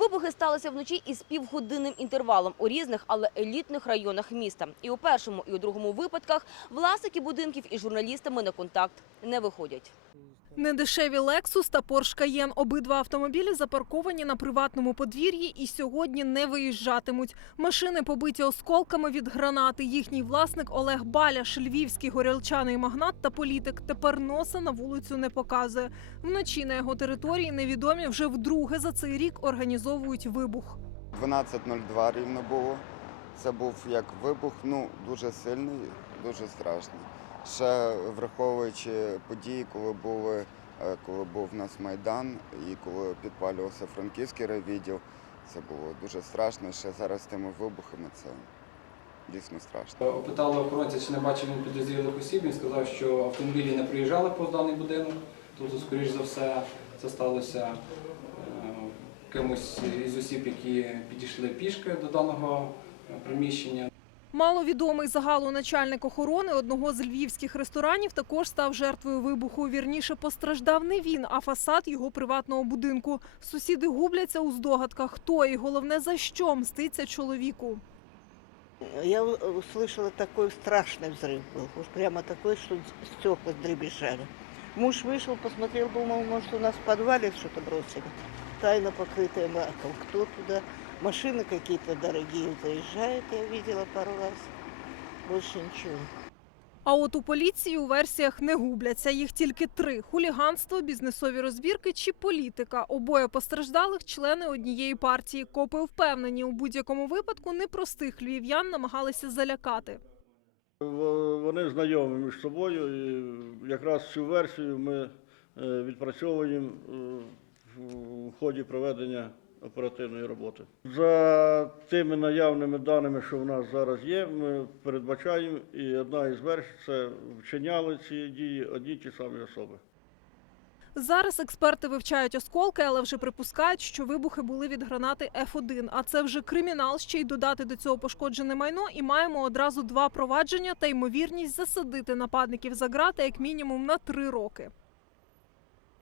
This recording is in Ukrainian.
Вибухи сталися вночі із півгодинним інтервалом у різних, але елітних районах міста. І у першому, і у другому випадках власники будинків із журналістами на контакт не виходять. Недешеві Lexus та Porsche Cayenne. Обидва автомобілі запарковані на приватному подвір'ї і сьогодні не виїжджатимуть. Машини побиті осколками від гранати. Їхній власник Олег Баляш, львівський горілчаний магнат та політик, тепер носа на вулицю не показує. Вночі на його території невідомі вже вдруге за цей рік організовують вибух. 12.02 рівно було. Це був як вибух, ну дуже сильний, дуже страшний. Ще враховуючи події, коли були, е, коли був в нас майдан і коли підпалювався франківський райвідділ, це було дуже страшно. Ще зараз з тими вибухами це дійсно страшно. Опитали охоронця, чи не бачив він підозрілих осіб. Він сказав, що автомобілі не приїжджали по даний будинок. Тобто, скоріш за все, це сталося е, кимось із осіб, які підійшли пішки до даного е, приміщення. Маловідомий загалу начальник охорони одного з львівських ресторанів також став жертвою вибуху. Вірніше постраждав не він, а фасад його приватного будинку. Сусіди губляться у здогадках, хто і головне за що мститься чоловіку. Я у- услышала такой страшный взрыв был. Уж прямо такой, что стекла дребезжали. Муж вышел, посмотрел, думал, может, у нас в подвале что-то бросили. Тайно покрытая лаком. Кто туда? Машины какие-то дорогие заезжают, я видела пару раз. Больше ничего. А от у поліції у версіях не губляться. Їх тільки три: хуліганство, бізнесові розбірки чи політика. Обоє постраждалих члени однієї партії. Копи впевнені, у будь-якому випадку непростих львів'ян намагалися залякати. Вони знайомі між собою, і якраз цю версію ми е, відпрацьовуємо е, в ході проведення оперативної роботи. За тими наявними даними, що в нас зараз є, ми передбачаємо, і одна із версій це вчиняли ці дії одні ті самі особи. Зараз експерти вивчають осколки, але вже припускають, що вибухи були від гранати F1. А це вже кримінал. Ще й додати до цього пошкоджене майно. І маємо одразу два провадження та ймовірність засадити нападників за грати як мінімум на три роки.